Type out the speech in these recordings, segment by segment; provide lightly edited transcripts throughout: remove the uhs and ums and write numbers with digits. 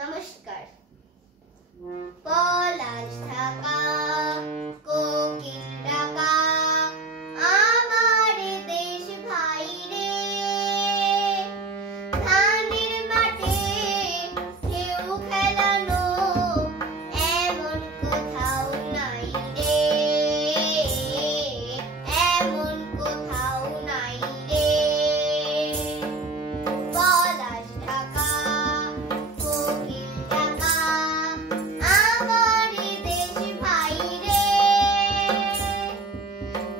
নমস্কার। পলাশ ঢাকা কোকিল ডাকা আমার দেশ ভাই রে, ধানের মাঠে ঢেউ খেলানো এমন কোথাও নাই রে, এমন কোথাও নাই রে। পলাশ ঢাকা কোকিল ডাকা আমার দেশ ভাই রে,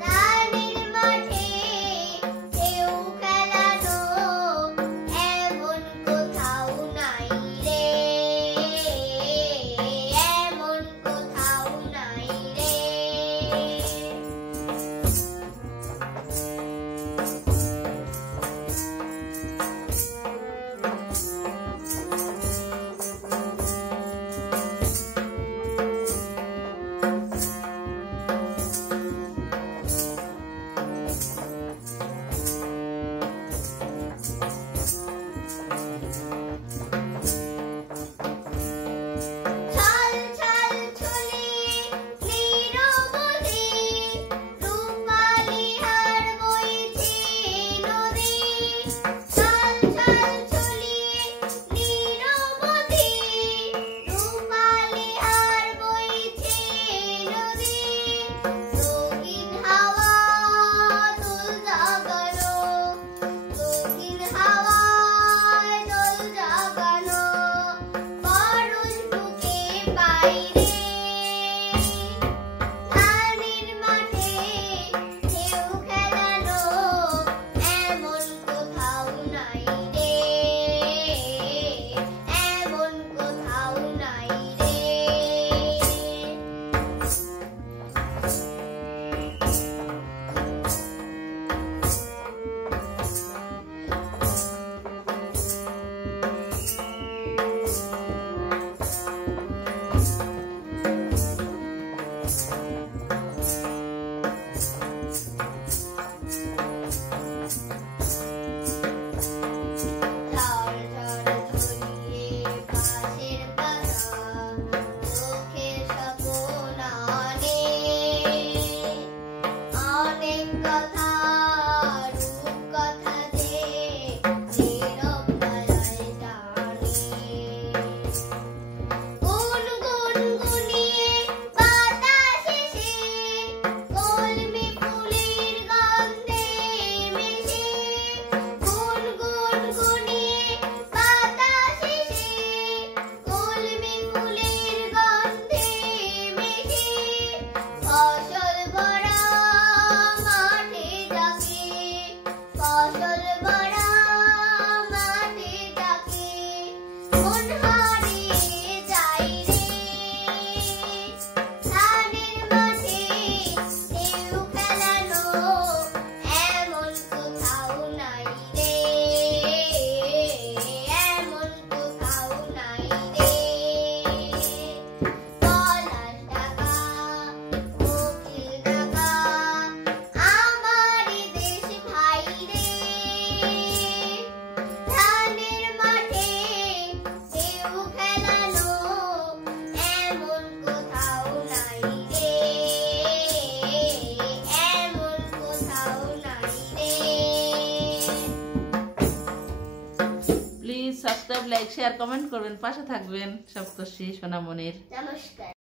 ধানের মাঠে ঢেউ খেলানো এমন কোথাও নাই রে, এমন কোথাও নাই রে। ছল ছল ছলে নিরবধি রূপালি হার বইছে নদী, ছল ছল ছলে নিরবধি রূপালি হার বইছে নদী। রঙিন হাওয়া দোল জাগানো, রঙিন হাওয়ায় দোল জাগানো পরশ বুকে পাই রে, ধানের মাঠে ঢেউ খেলানো এমন কোথাও নাই রে, এমন কোথাও নাই রে। ঝড় ঝড় ঝরিয়ে বাঁশের পাতা চোখের স্বপ্ন আনে, অনেক কথা রূপকথা যে নীরব গলায় টানে। গুন গুন গুনিয়ে বাতাসে সে কলমি ফুলের গন্ধে মিশে, গুন গুন গুনিয়ে বাতাসে সে কলমি ফুলের গন্ধে মিশে। ফসল ভরা মাঠে ডাকে, ফসল ভরা মাঠে ডাকে মন হারিয়ে যায় রে, ধানের মাঠে ঢেউ খেলানো এমন কোথাও নাই রে, এমন কোথাও নাই রে। পলাশ ঢাকা কোকিল ডাকা আমার দেশ ভাই রে, ধানের মাঠে ঢেউ খেলানো এমন কোথাও নাই রে, এমন কোথাও নাই রে। Please subscribe, like, share, comment করবেন, পাশে থাকবেন। সপ্তর্ষি সোনামণির। নমস্কার।